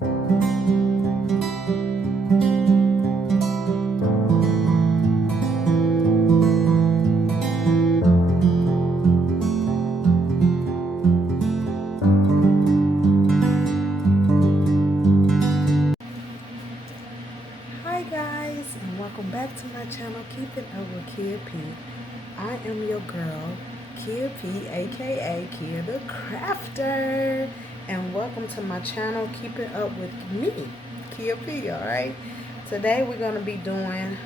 Hi guys, and welcome back to my channel, Keeping Up with Kia P. I am your girl, Kia P, aka Kia the Crafter, and welcome to my channel, Keeping Up with me, Kia P. Alright, today we're going to be doing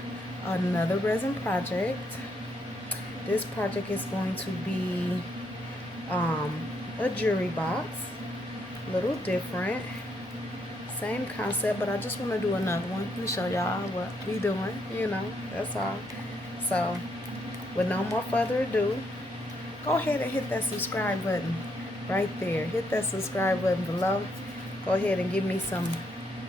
another resin project. This project is going to be a jewelry box, a little different. Same concept, but I just want to do another one to show y'all what we doing, you know, that's all. So with no more further ado, go ahead and hit that subscribe button right there. Hit that subscribe button below. Go ahead and give me some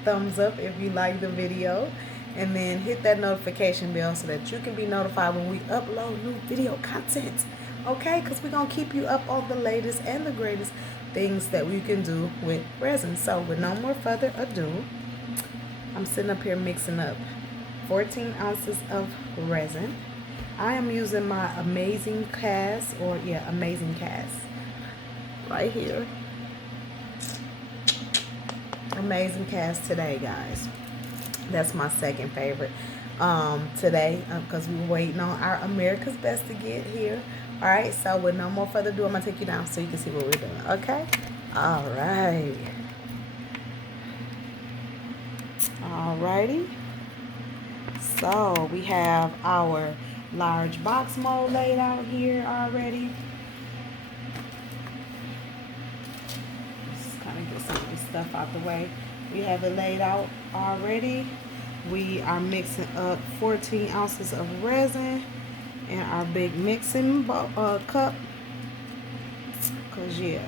thumbs up if you like the video, and then hit that notification bell so that you can be notified when we upload new video content, okay? Because we're gonna keep you up on the latest and the greatest things that we can do with resin. So with no more further ado, I'm sitting up here mixing up 14 ounces of resin. I am using my Amazing Cast, Amazing Cast right here. Amazing Cast today, guys. That's my second favorite today, because we're waiting on our America's Best to get here. All right, so with no more further ado, I'm gonna take you down so you can see what we're doing. Okay, all right, alrighty. So we have our large box mold laid out here already. Just kind of get some of this stuff out the way. We have it laid out already. We are mixing up 14 ounces of resin in our big mixing cup, because yeah,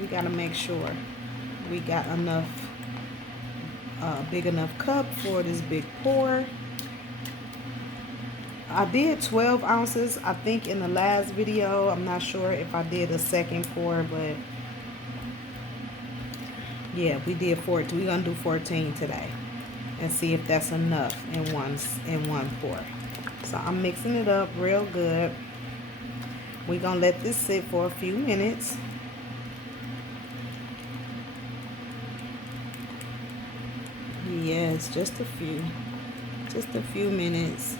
we got to make sure we got enough big enough cup for this big pour. I did 12 ounces I think in the last video. I'm not sure if I did a second pour, but yeah, we did 14. We're gonna do 14 today and see if that's enough in one pour. So I'm mixing it up real good. We're gonna let this sit for a few minutes. Yes, just a few minutes.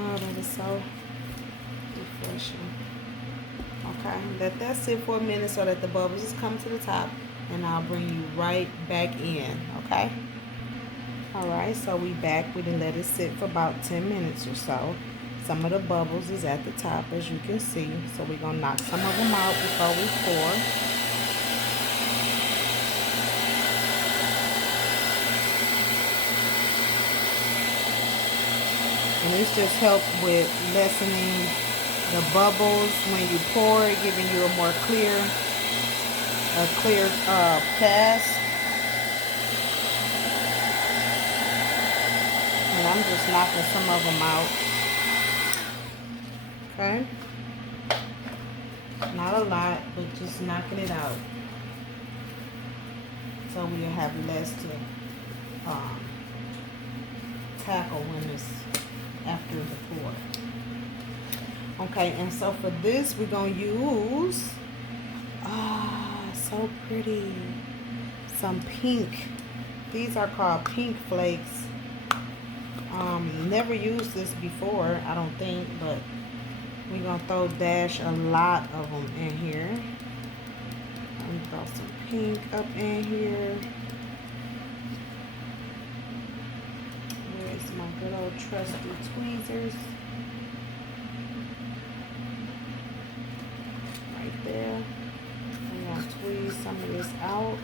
Oh, that is so refreshing. Okay, let that sit for a minute so that the bubbles just come to the top, and I'll bring you right back in, okay? Alright, so we back. We done let it sit for about 10 minutes or so. Some of the bubbles is at the top, as you can see. So we're going to knock some of them out before we pour. And this just helps with lessening the bubbles when you pour it, giving you a more clear cast. And I'm just knocking some of them out. Okay? Not a lot, but just knocking it out. So we'll have less to tackle when it's after the pour. Okay, and so for this, we're going to use, so pretty, some pink. These are called pink flakes. Never used this before, I don't think, but we're going to dash a lot of them in here. Let me throw some pink up in here. Where's my good old trusty tweezers? Right there. I'm going to tweeze some of this out.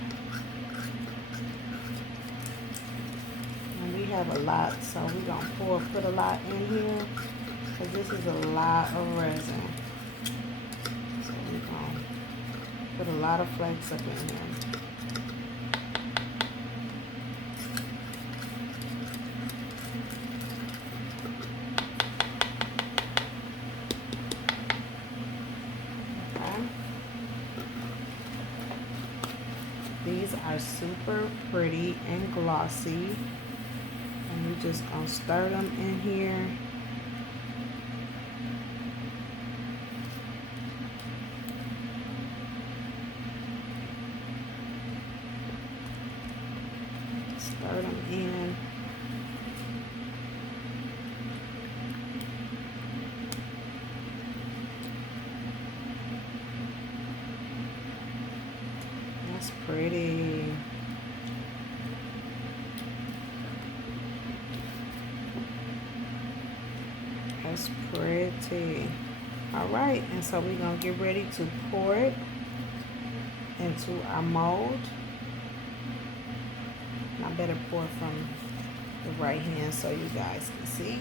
And we have a lot, so we're going to put a lot in here, because this is a lot of resin. So we're going to put a lot of flakes up in here. Okay. These are super pretty and glossy. And we're just gonna stir them in here. Stir them in. That's pretty. That's pretty. All right, and so we're gonna get ready to pour it into our mold. And I better pour from the right hand so you guys can see.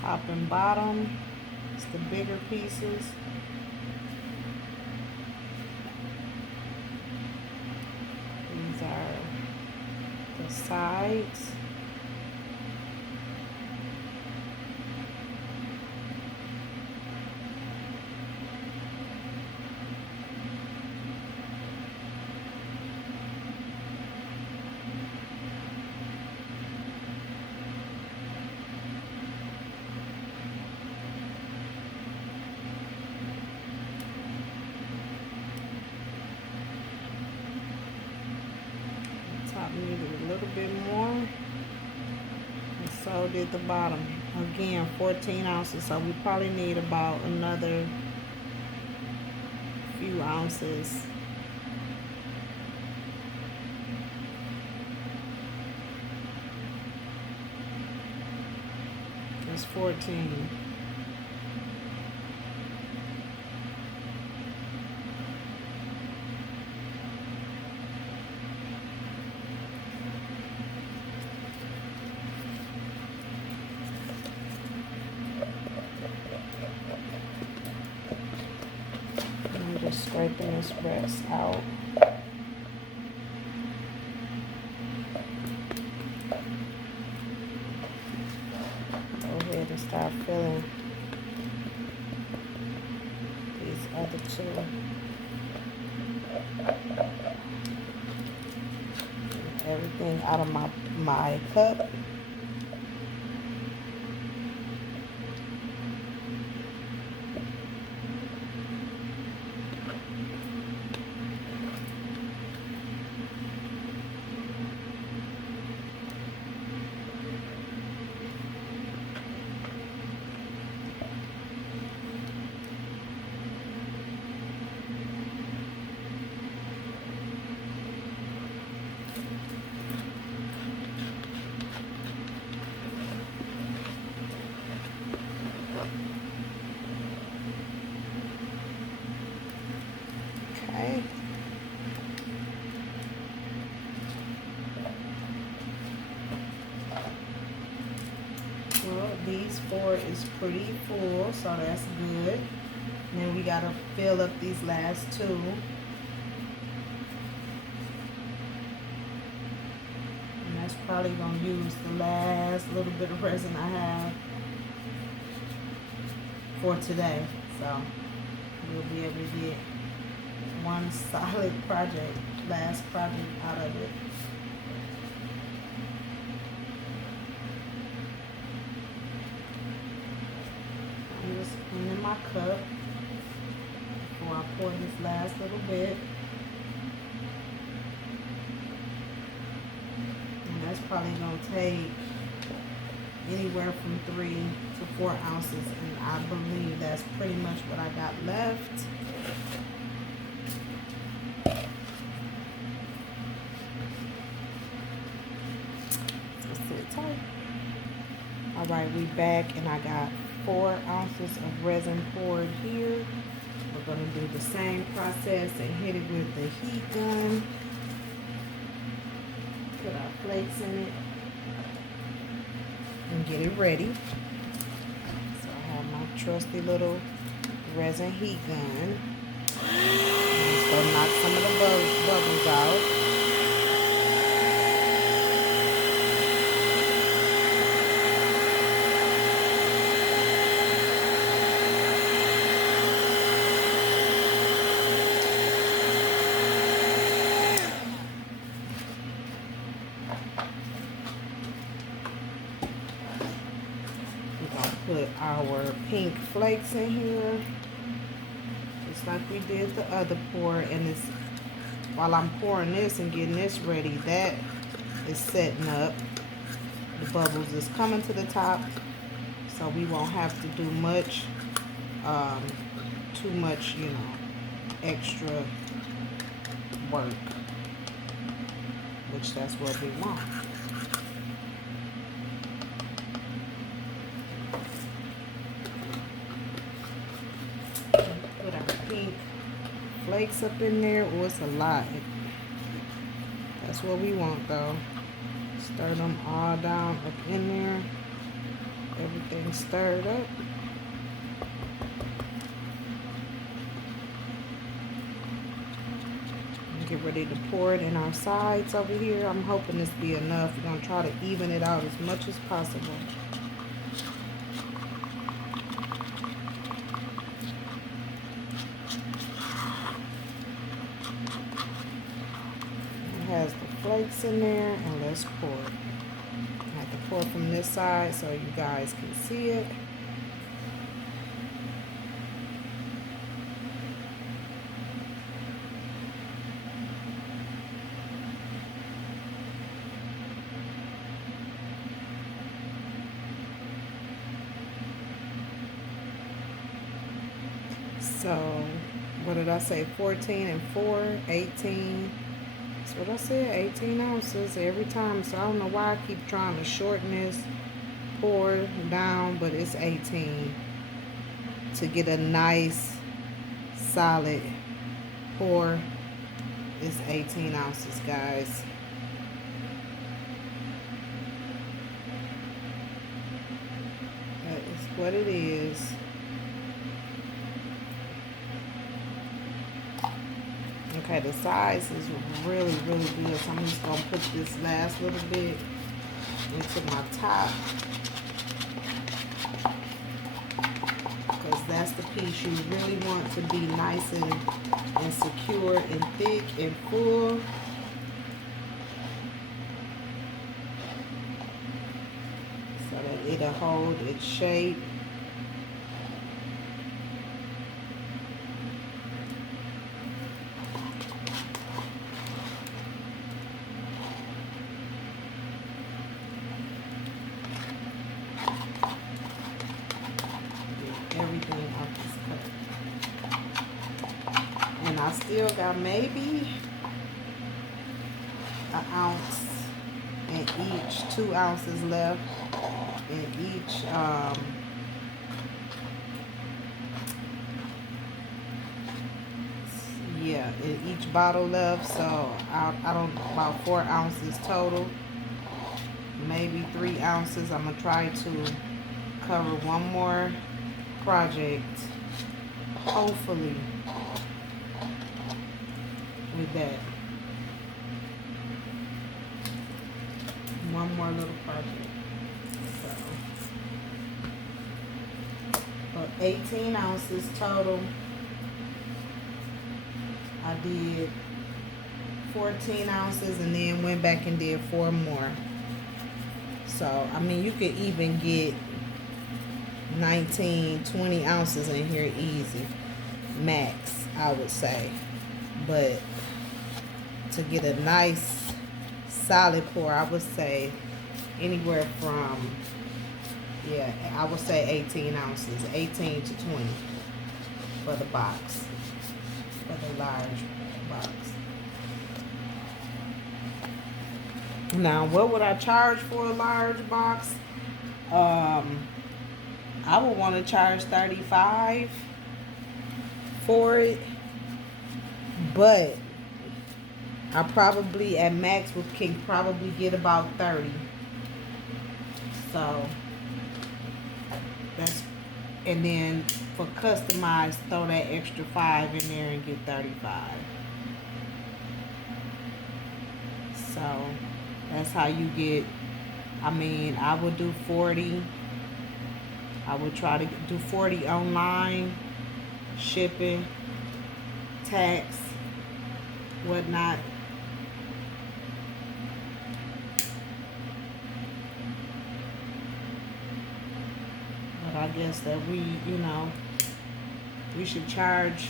Top and bottom, it's the bigger pieces. These are the sides. Top needed a little bit more, and so did the bottom. Again, 14 ounces, so we probably need about another few ounces. That's 14. Just scraping this rest out. Go ahead and start filling these other two. Everything out of my cup. Okay. Well, these 4 is pretty full, so that's good. And then we gotta fill up these last 2. And that's probably gonna use the last little bit of resin I have for today. So we'll be able to get one solid project, last project out of it. I'm just cleaning my cup before I pour this last little bit. And that's probably going to take anywhere from 3 to 4 ounces, and I believe that's pretty much what I got left. All right, we back, and I got 4 ounces of resin poured here. We're gonna do the same process and hit it with the heat gun. put our flakes in it and get it ready. So I have my trusty little resin heat gun. I'm just gonna knock some of the bubbles out. Put our pink flakes in here, just like we did the other pour. And it's, while I'm pouring this and getting this ready, that is setting up. The bubbles is coming to the top, so we won't have to do much, too much, you know, extra work, which that's what we want. Flakes up in there. Oh, it's a lot. That's what we want though. Stir them all down up in there. Everything stirred up. Get ready to pour it in our sides over here. I'm hoping this be enough. We're going to try to even it out as much as possible. Has the flakes in there, and let's pour it. I have to pour from this side so you guys can see it. So what did I say? 14 and 4, 18. That's what I said, 18 ounces every time. So I don't know why I keep trying to shorten this, pour down, but it's 18 to get a nice solid pour. It's 18 ounces, guys. That is what it is. Okay, the size is really, really good. So I'm just going to put this last little bit into my top, because that's the piece you really want to be nice and secure and thick and full. So that it'll hold its shape. Everything off this cup. And I still got maybe an ounce in each, 2 ounces left in each in each bottle left. So I don't, about 4 ounces total, maybe 3 ounces. I'm gonna try to cover one more project, hopefully, with that. One more little project. So 18 ounces total. I did 14 ounces and then went back and did 4 more. So I mean, you could even get 19, 20 ounces in here easy, max, I would say. But to get a nice solid pour, I would say anywhere from, yeah, I would say 18 ounces, 18 to 20 for the box, for the large box. Now, what would I charge for a large box? I would want to charge $35 for it, but I probably at max can probably get about 30. So that's, and then for customized, throw that extra 5 in there and get 35. So that's how you get, I mean, I would do 40. I would try to do 40 online, shipping, tax, whatnot. But I guess that we, we should charge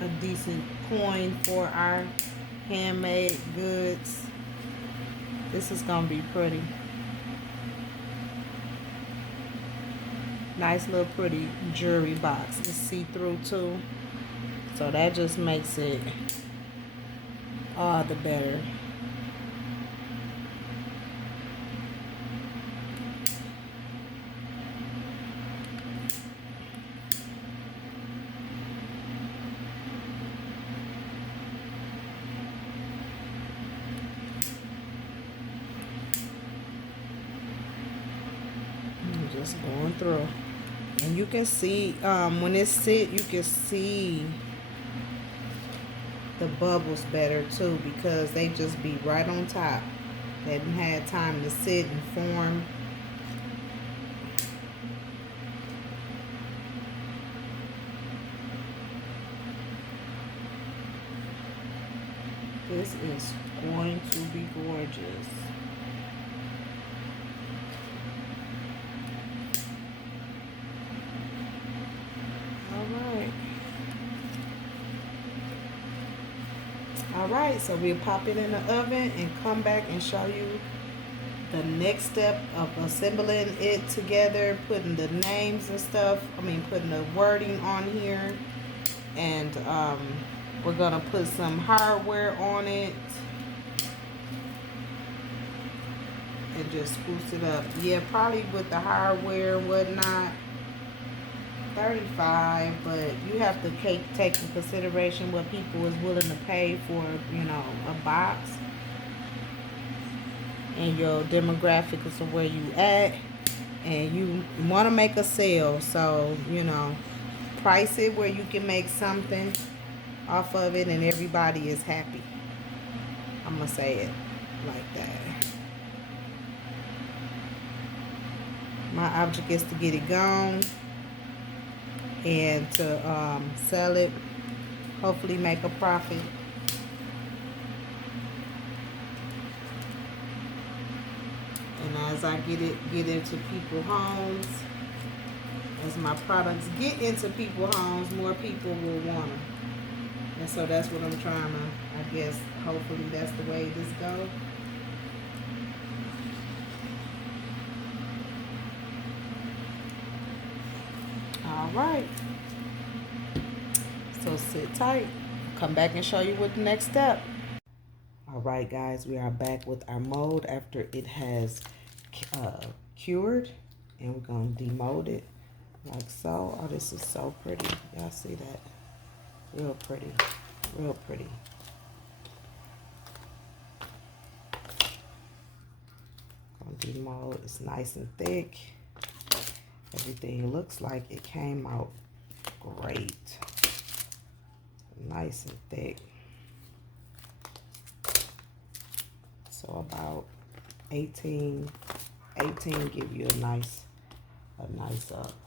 a decent coin for our handmade goods. This is gonna be pretty. Nice little pretty jewelry box. It's see-through too. So that just makes it all the better. I'm just going through. And you can see, when it sit, you can see the bubbles better too, because they just be right on top. They haven't had time to sit and form. This is going to be gorgeous. Alright, so we'll pop it in the oven and come back and show you the next step of assembling it together, putting the names and stuff, putting the wording on here, and we're gonna put some hardware on it and just spruce it up. Yeah, probably with the hardware and whatnot, 35, but you have to take in consideration what people is willing to pay for, a box, and your demographics of where you at, and you want to make a sale, so price it where you can make something off of it and everybody is happy. I'm gonna say it like that. My object is to get it gone and to sell it, hopefully make a profit. And as I get into people's homes, as my products get into people's homes, more people will want them. And so that's what I'm trying to, I guess, hopefully that's the way this goes. All right, so sit tight. Come back and show you what the next step. All right, guys, we are back with our mold after it has cured, and we're gonna demold it like so. Oh, this is so pretty. Y'all see that? Real pretty, real pretty. Gonna demold. It's nice and thick. Everything looks like it came out great. Nice and thick. So about 18 give you a nice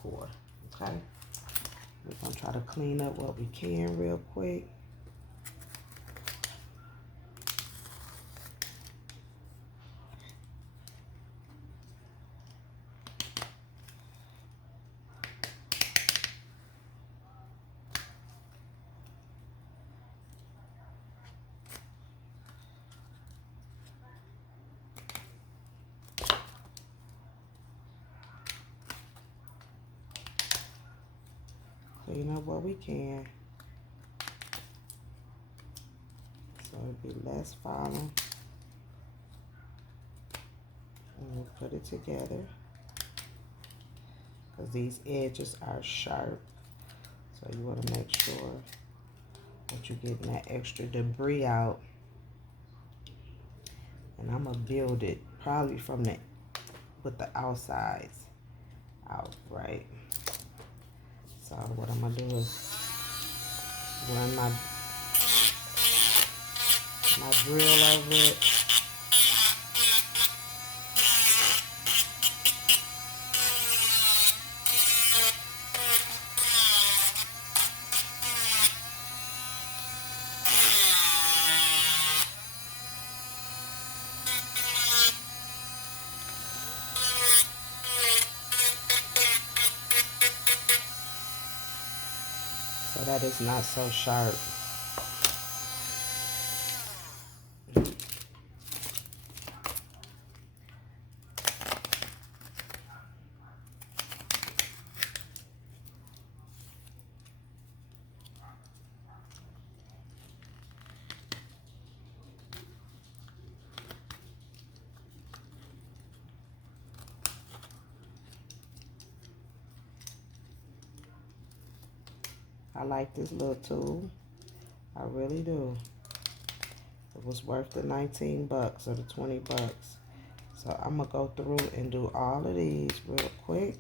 pour. Okay. We're gonna try to clean up what we can real quick. Clean up what we can. So it'll be less falling. And we'll put it together. Because these edges are sharp. So you want to make sure that you're getting that extra debris out And I'm gonna build it probably from the with the outsides out, right? So what I'm gonna do is run my drill over it. So that is not so sharp. I like this little tool. I really do. It was worth the 19 bucks or the 20 bucks. So I'm gonna go through and do all of these real quick.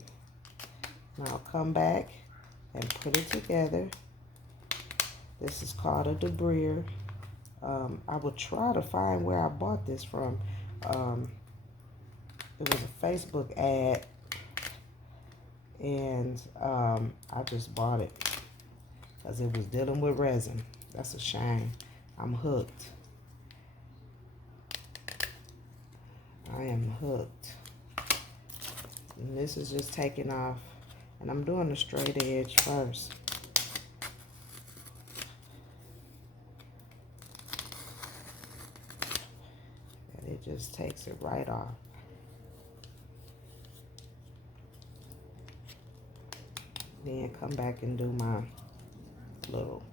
And I'll come back and put it together. This is called a debrier. I will try to find where I bought this from. It was a Facebook ad, and I just bought it because it was dealing with resin. That's a shame. I'm hooked. I am hooked. And this is just taking off, and I'm doing the straight edge first. And it just takes it right off. Then come back and do my little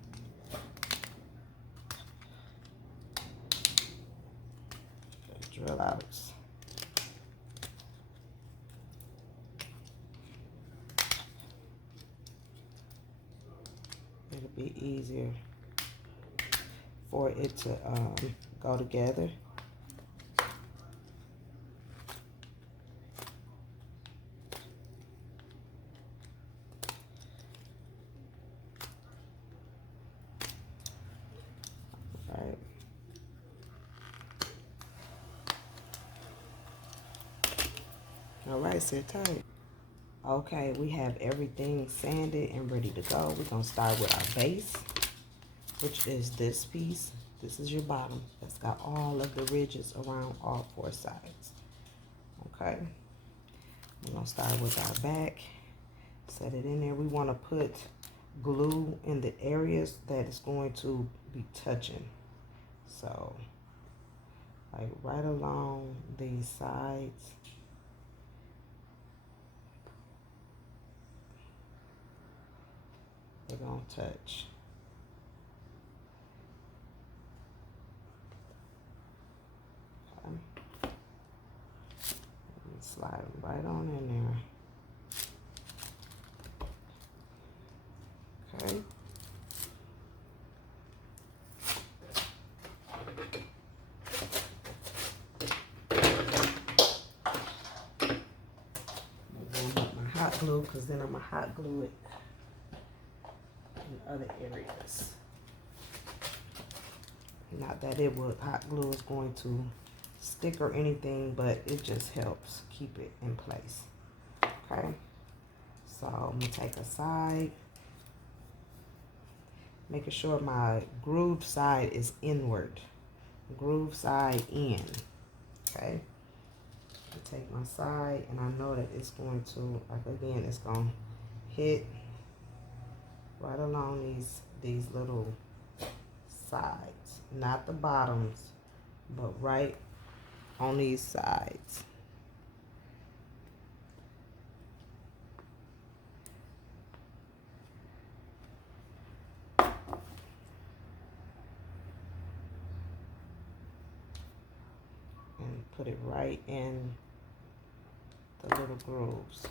drill outs. It'll be easier for it to go together. Right. All right, sit tight. Okay, we have everything sanded and ready to go. We're gonna start with our base, which is this piece. This is your bottom. That's got all of the ridges around all four sides. Okay, we're gonna start with our back. Set it in there. We wanna put glue in the areas that it's going to be touching. So, like right along these sides. They're gonna touch. Okay. And slide them right on in there. Okay. I'm gonna put my hot glue because then I'm gonna hot glue it in other areas. Not that it would, hot glue is going to stick or anything, but it just helps keep it in place. Okay, so I'm gonna take a side, making sure my groove side is inward, groove side in. Okay, I take my side, and I know that it's going to, like again, it's gonna hit right along these little sides, not the bottoms, but right on these sides. And put it right in the little grooves.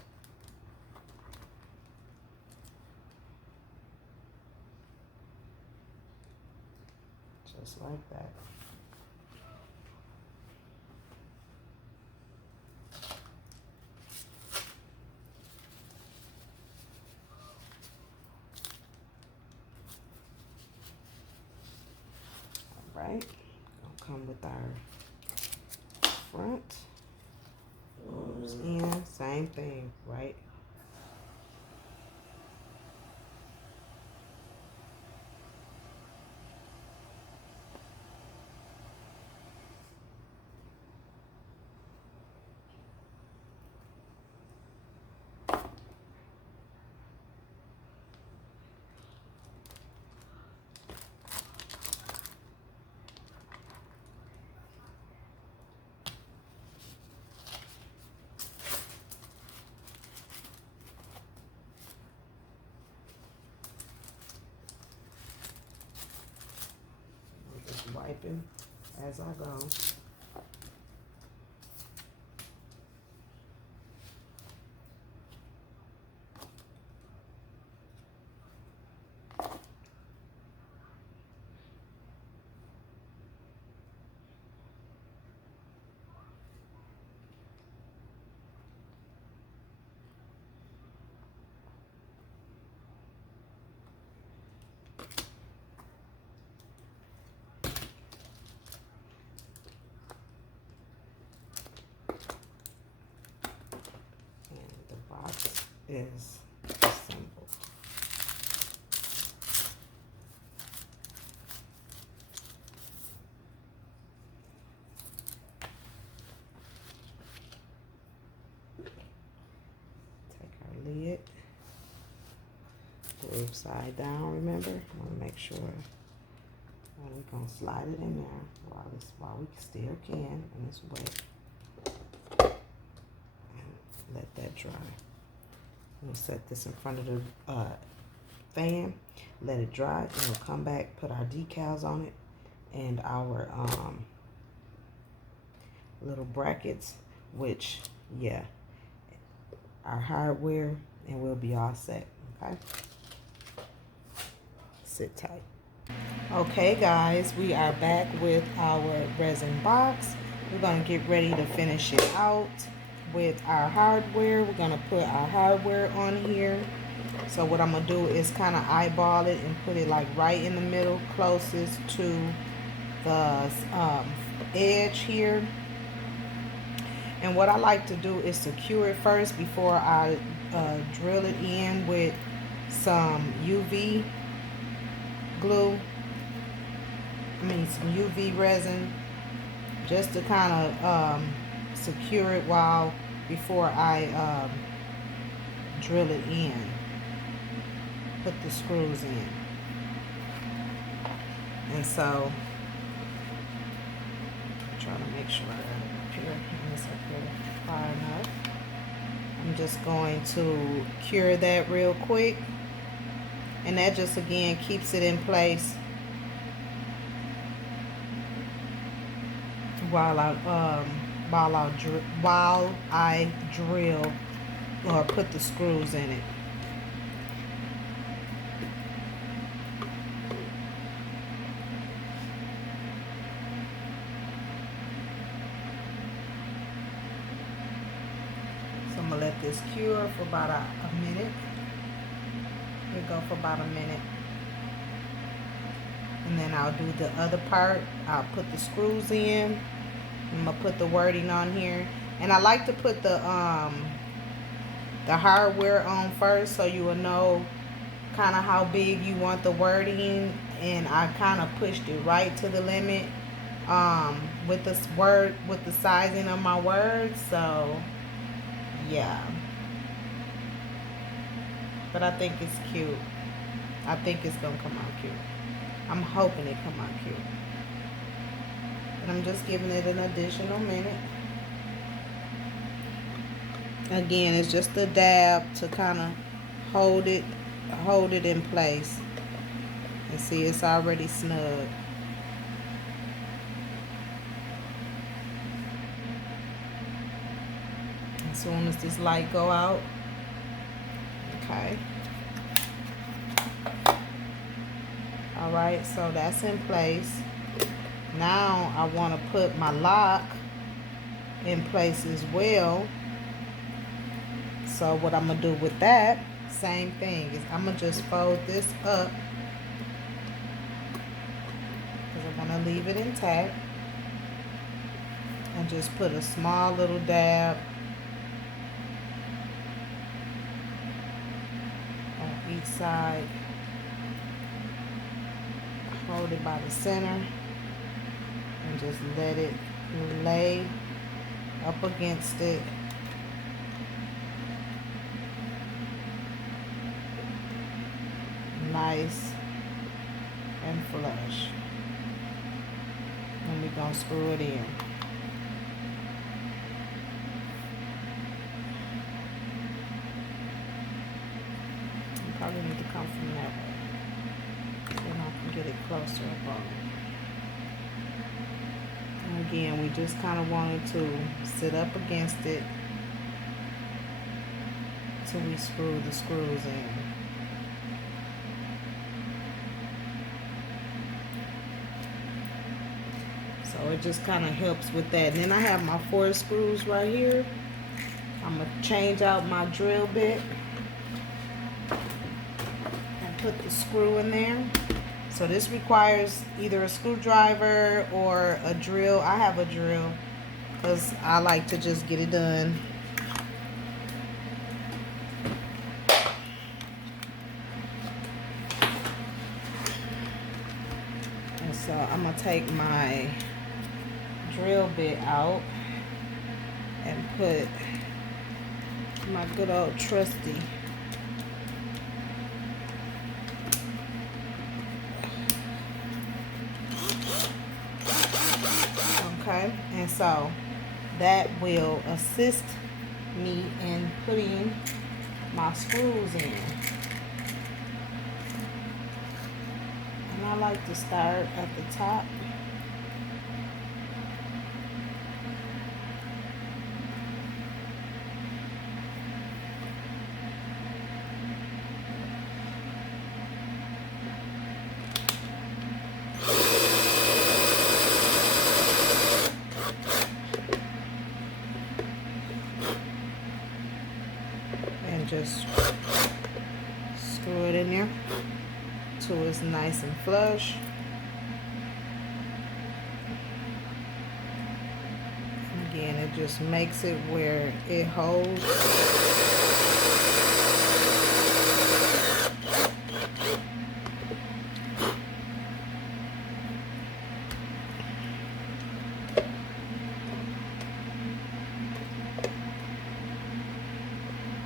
Just like that. right, gonna come with our front, goes in, same thing, right? Just wiping as I go. Is assembled. Take our lid, put it upside down, remember? I want to make sure we're going to slide it in there while we still can, and it's wet. And let that dry. We'll set this in front of the fan, let it dry, and we'll come back, put our decals on it, and our little brackets, which, yeah, our hardware, and we'll be all set, okay? Sit tight. Okay, guys, we are back with our resin box. We're going to get ready to finish it out with our hardware. We're going to put our hardware on here. So what I'm going to do is kind of eyeball it and put it like right in the middle, closest to the edge here. And what I like to do is secure it first before I drill it in with some UV glue. Some UV resin, just to kind of secure it before I drill it in, put the screws in. And so I'm trying to make sure I got this up here far enough. I'm just going to cure that real quick, and that just again keeps it in place while I drill or put the screws in it. So I'm gonna let this cure for about a minute. We'll go for about a minute. And then I'll do the other part. I'll put the screws in. I'm gonna put the wording on here, and I like to put the hardware on first, so you will know kind of how big you want the wording. And I kind of pushed it right to the limit with the sizing of my words. So yeah, but I think it's cute. I think it's gonna come out cute. I'm hoping it come out cute. And I'm just giving it an additional minute. Again, it's just a dab to kind of hold it in place. And see, it's already snug. As soon as this light go out, okay. All right, so that's in place. Now I want to put my lock in place as well. So what I'm going to do with that, same thing, is I'm going to just fold this up, because I want kind of leave it intact and just put a small little dab on each side. Hold it by the center and just let it lay up against it. Nice and flush. And we're going to screw it in. You probably need to come from that way. Then I can get it closer up on it. And again, we just kind of wanted to sit up against it till we screw the screws in. So it just kind of helps with that. And then I have my 4 screws right here. I'm going to change out my drill bit and put the screw in there. So this requires either a screwdriver or a drill. I have a drill because I like to just get it done. And so I'm going to take my drill bit out and put my good old trusty okay, and so that will assist me in putting my screws in. And I like to start at the top. Just screw it in there till it's nice and flush. And again, it just makes it where it holds.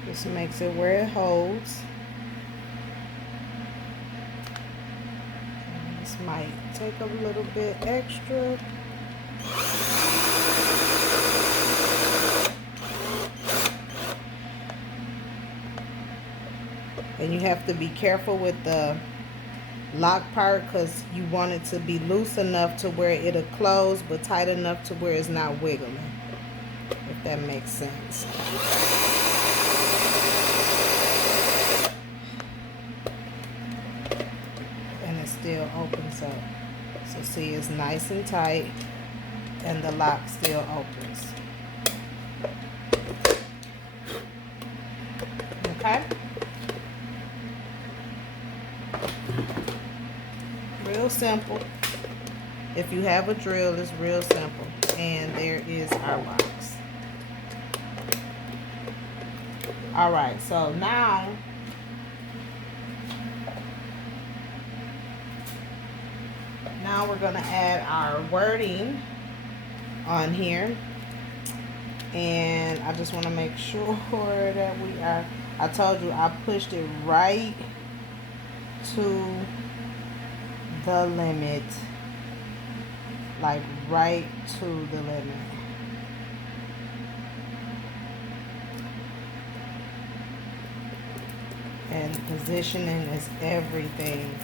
Just makes it where it holds. And this might take a little bit extra. And you have to be careful with the lock part because you want it to be loose enough to where it'll close, but tight enough to where it's not wiggling, if that makes sense. Still opens up. So see, it's nice and tight and the lock still opens. Okay? Real simple. If you have a drill, it's real simple. And there is our box. Alright, so now we're going to add our wording on here, and I just want to make sure that we are, I told you I pushed it right to the limit, like right to the limit. And positioning is everything.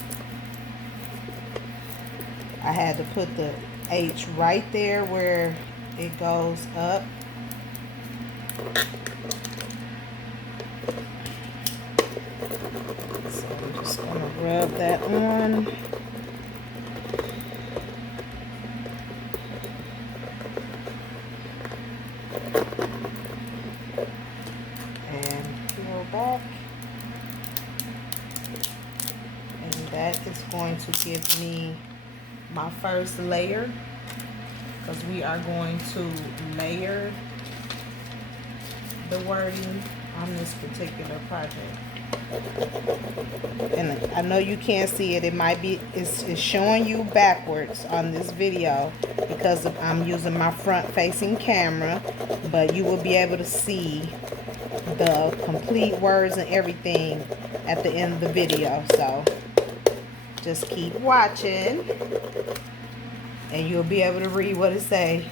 I had to put the H right there where it goes up. So I'm just going to rub that on. And peel back. And that is going to give me my first layer, because we are going to layer the wording on this particular project. And I know you can't see it. It might be, it's showing you backwards on this video because I'm using my front facing camera, but you will be able to see the complete words and everything at the end of the video. So just keep watching and you'll be able to read what it say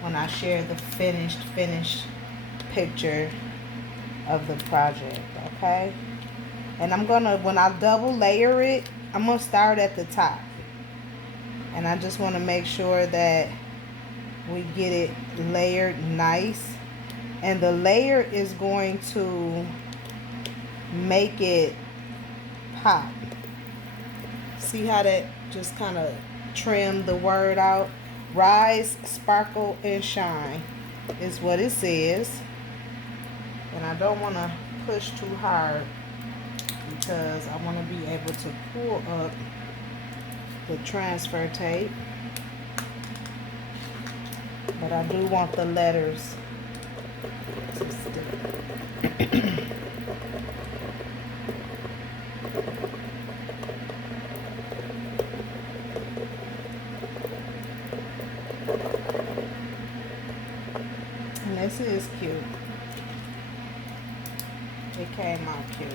when I share the finished picture of the project. Okay, and I'm gonna, when I double layer it, I'm gonna start at the top, and I just want to make sure that we get it layered nice, and the layer is going to make it pop. See how that just kind of trimmed the word out? Rise, sparkle, and shine is what it says. And I don't want to push too hard because I want to be able to pull up the transfer tape. But I do want the letters to stick. And this is cute. It came out cute.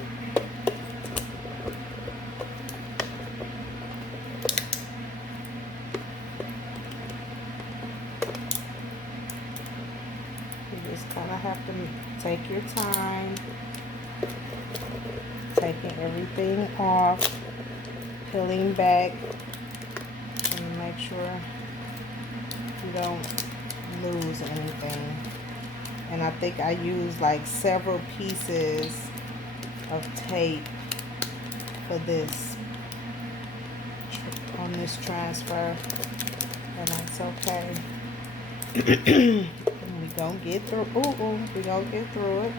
You just kind of have to take your time, taking everything off, peeling back, and make sure you don't lose anything. And I think I used like several pieces of tape for this, on this transfer, and that's okay. We gonna get through. We gonna get through it.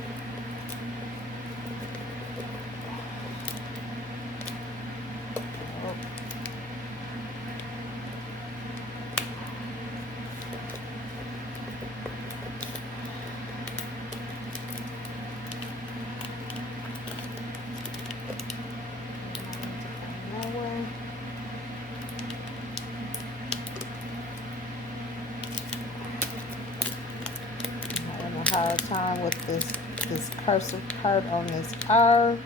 Hard time with this cursive part on this R.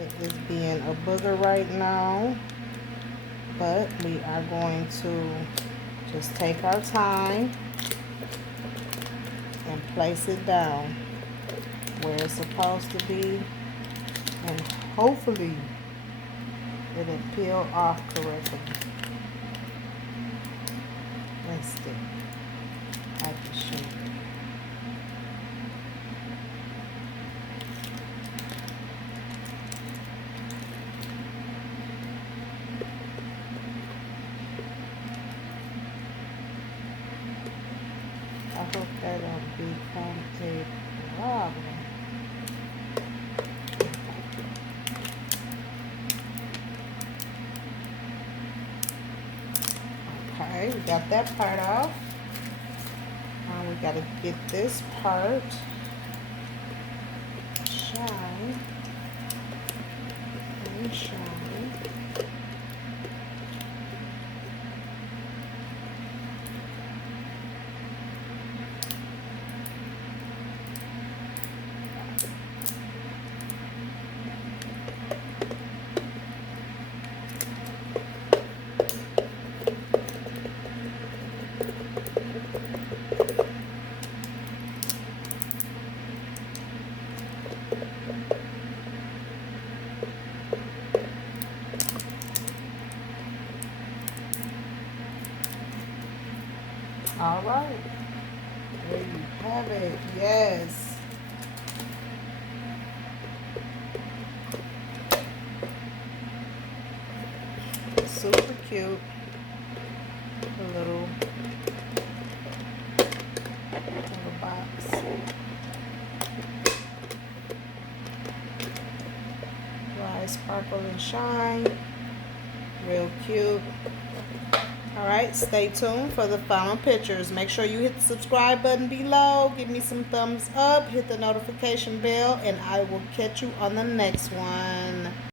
It is being a booger right now, but we are going to just take our time and place it down where it's supposed to be, and hopefully it'll peel off correctly and stick like it should. I hope that don't become a problem. Okay, we got that part off. Now we got to get this part shine and shine. All right, there you have it. Yes. Super cute. A little box. Rise, sparkle, and shine. Real cute. Alright, stay tuned for the final pictures. Make sure you hit the subscribe button below. Give me some thumbs up. Hit the notification bell. And I will catch you on the next one.